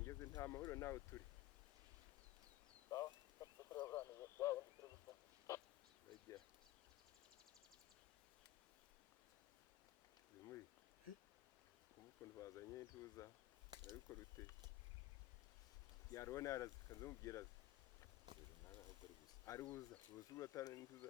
ngeze nta mahoro nawe turi muri ukuntu bazanye intuza arabikora ute yarubona yarazikaza umubwira ari buza uratana intuza